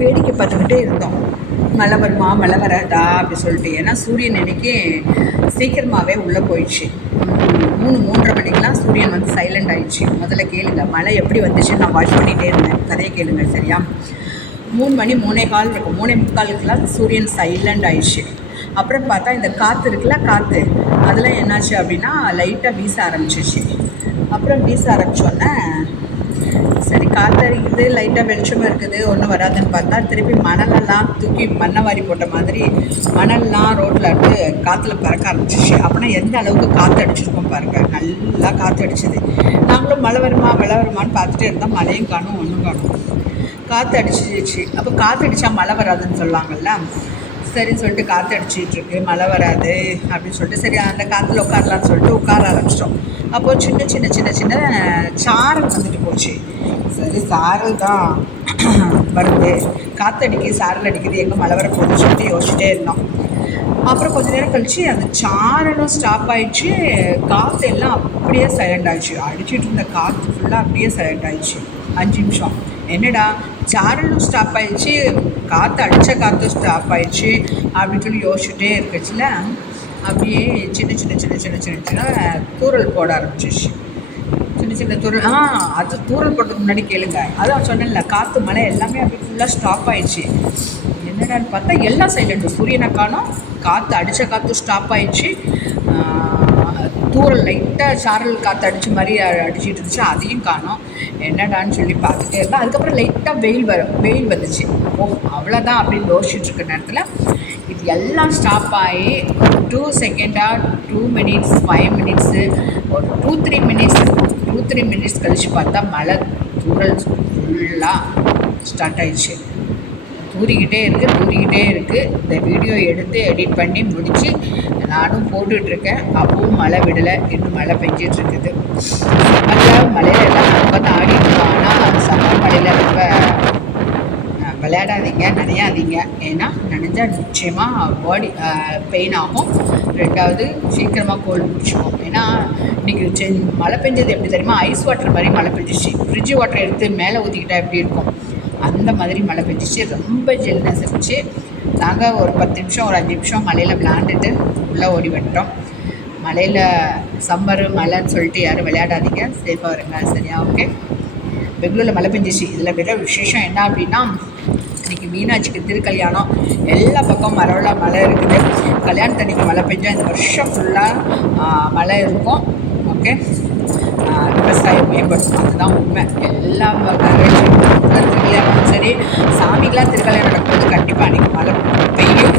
வேடிக்கை பார்த்துக்கிட்டே இருந்தோம். மழை வருமா மழை வராதா அப்படி சொல்லிட்டு. ஏன்னா சூரியன் இன்னைக்கு சீக்கிரமாகவே உள்ளே போயிடுச்சு. 3:30 மணிக்கெலாம் சூரியன் வந்து சைலண்ட் ஆயிடுச்சு. முதல்ல கேளுங்க மழை எப்படி வந்துச்சுன்னு நான் வாட்ச் பண்ணிகிட்டே இருந்தேன். கதையை கேளுங்க சரியா. 3 மணி 3:15 இருக்கும். 3:45க்கெலாம் சூரியன் சைலண்ட் ஆயிடுச்சு. அப்புறம் பார்த்தா இந்த காற்று இருக்குல்ல, காற்று அதெல்லாம் என்னாச்சு அப்படின்னா லைட்டாக வீச ஆரம்பிச்சிச்சு. அப்புறம் வீச ஆரம்பித்தோன்னே சரி காற்று அடிக்குது, லைட்டாக வெளிச்சமும் இருக்குது, ஒன்றும் வராதுன்னு பார்த்தா திருப்பி மணலெல்லாம் தூக்கி மண்ணை வாரி போட்ட மாதிரி மணல்லாம் ரோட்டில் வந்து காற்றுல பறக்க ஆரம்பிச்சிச்சு. அப்படின்னா எந்த அளவுக்கு காற்று அடிச்சிருக்கோம் பாருங்கள். நல்லா காற்று அடிச்சிது. நாங்களும் மழை வருமானு பார்த்துட்டே இருந்தோம். மழையும் காணும் ஒன்றும் காணும். காற்று அடிச்சிச்சு. அப்போ காற்று அடித்தா மழை வராதுன்னு சொல்லுவாங்கள்ல. சரின்னு சொல்லிட்டு காற்று அடிச்சிட்ருக்கு, மழை வராது அப்படின்னு சொல்லிட்டு சரி அந்த காற்றுல உட்காரலான்னு சொல்லிட்டு உட்கார ஆரம்பிச்சிட்டோம். அப்போது சின்ன சின்ன சின்ன சின்ன சாரல் வந்துட்டு போச்சு. சரி சாரல் தான் வருது, காற்றடிக்கு சாரல் அடிக்குது, எங்கே மழை வர போகுதுன்னு சொல்லிட்டு யோசிச்சுட்டே இருந்தோம். அப்புறம் கொஞ்சம் நேரம் கழித்து அந்த சாரலும் ஸ்டாப் ஆகிடுச்சு. காற்று எல்லாம் அப்படியே சைலண்ட் ஆகிடுச்சு. அடிச்சுட்டு இருந்த காற்று ஃபுல்லாக அப்படியே சைலண்ட் ஆகிடுச்சு. 5 நிமிஷம் என்னடா சாரலும் ஸ்டாப் ஆகிடுச்சு, காற்று அடித்த காற்று ஸ்டாப் ஆகிடுச்சு அப்படின்னு சொல்லி யோசிச்சுட்டே இருக்குச்சுல. அப்படியே சின்ன சின்ன சின்ன சின்ன சின்ன சின்ன தூரல் போட ஆரம்பிச்சிச்சு. சின்ன சின்ன தூரல். அது தூரல் போடுறதுக்கு முன்னாடி கேளுங்க. அதான் சொன்னேன்ல, காற்று மழை எல்லாமே அப்படியே ஃபுல்லாக ஸ்டாப் ஆகிடுச்சு. என்னடான்னு பார்த்தா எல்லாம் சைலண்ட்டு. சூரியனை காணோம், காற்று அடித்த காற்று ஸ்டாப் ஆகிடுச்சு, தூரல் லைட்டாக சாரல் காற்று அடித்த மாதிரி அடிச்சுட்டு இருந்துச்சு, அதையும் காணோம். என்னடான்னு சொல்லி பார்த்துட்டே இருந்தால் அதுக்கப்புறம் லைட்டாக வெயில் வந்துச்சு. அவ்வளோதான் அப்படின்னு யோசிச்சுட்டு இருக்க நேரத்தில் இது எல்லாம் ஸ்டாப் ஆகி 2 செகண்டாக 2 மினிட்ஸ் 5 மினிட்ஸு ஒரு 2-3 மினிட்ஸ் கழித்து பார்த்தா மழை தூரல் ஃபுல்லாக ஸ்டார்ட் ஆயிடுச்சு. தூரிக்கிட்டே இருக்குது. இந்த வீடியோ எடுத்து எடிட் பண்ணி முடித்து நானும் போட்டுட்ருக்கேன். அப்பவும் மழை விடலை, இன்னும் மழை பெஞ்சிட்ருக்குது. சம்மரில் மழையில் எல்லாம் உட்காந்து ஆடிட்டுருக்கோம். ஆனால் சம்மர் மழையில் ரொம்ப விளையாடாதீங்க, நனையாதீங்க. ஏன்னா நனைஞ்சால் நிச்சயமாக பாடி பெயின் ஆகும். 2வது சீக்கிரமாக கோல்டு பிடிச்சிக்கும். ஏன்னா இன்றைக்கி மழை பெஞ்சது எப்படி தெரியுமா, ஐஸ் வாட்டர் மாதிரி மழை பெஞ்சிச்சு. ஃப்ரிட்ஜ் வாட்டர் எடுத்து மேலே ஊற்றிக்கிட்டால் எப்படி இருக்கும் அந்த மாதிரி மழை பெஞ்சிச்சு. ரொம்ப ஜில்னஸ் இருந்துச்சு. நாங்கள் ஒரு 10 நிமிஷம் ஒரு 5 நிமிஷம் மழையில் விளாண்டுட்டு உள்ளே ஓடி வந்துட்டோம். மழையில் சம்மர் மழைன்னு சொல்லிட்டு யாரும் விளையாடாதீங்க, சேஃபாக இருங்க சரியா. ஓகே. பெங்களூரில் மழை பெஞ்சிச்சு. இதில் விட விசேஷம் என்ன அப்படின்னா இன்றைக்கி மீனாட்சிக்கு திருக்கல்யாணம். எல்லா பக்கம் மரவெல்லாம் மழை இருக்குது. கல்யாணத்தன்னைக்கு மழை பெஞ்சால் இந்த வருஷம் ஃபுல்லாக மழை இருக்கும். ஓகே. விவசாயம் மேம்படும், அதுதான் உண்மை. எல்லா திருக்கல்யாணமும் சரி, சாமிக்கெலாம் திருக்கல்யாணம் நடக்கும்போது கண்டிப்பாக அன்றைக்கி மழை பெய்யும்.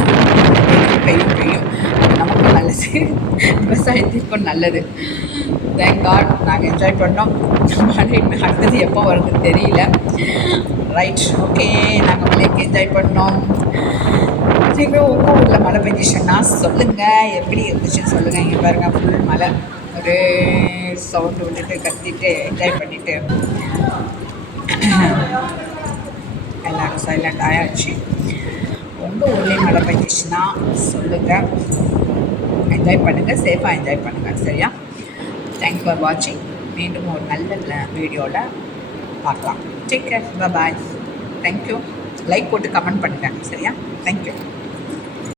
அது நமக்கும் நல்லது, விவசாயத்திற்கும் நல்லது. தேங்க் காட் நாங்கள் என்ஜாய் பண்ணோம். மழை அடுத்தது எப்போ வருதுன்னு தெரியல. ரைட். ஓகே, நாங்கள் மழைக்கு என்ஜாய் பண்ணோம். நீங்களும் உங்கள் ஊரில் மழை பெஞ்சிச்சுன்னா சொல்லுங்கள், எப்படி இருந்துச்சுன்னு சொல்லுங்கள். இங்கே பாருங்கள் ஃபுல் மழை, ஒரே சவுண்டு விட்டுட்டு கத்திட்டு என்ஜாய் பண்ணிவிட்டு எல்லோரும் சைலண்ட் ஆயாச்சு. உங்கள் ஊர்லேயும் மழை பெஞ்சிச்சுன்னா சொல்லுங்கள். என்ஜாய் பண்ணுங்கள், சேஃபாக என்ஜாய் பண்ணுங்கள் சரியா. தேங்க்ஸ் ஃபார் வாட்சிங். மீண்டும் ஒரு நல்ல வீடியோவில் பார்க்கலாம். டேக் கேர், பாய். தேங்க்யூ. லைக் போட்டு கமெண்ட் பண்ணுங்கள் சரியா. தேங்க்யூ.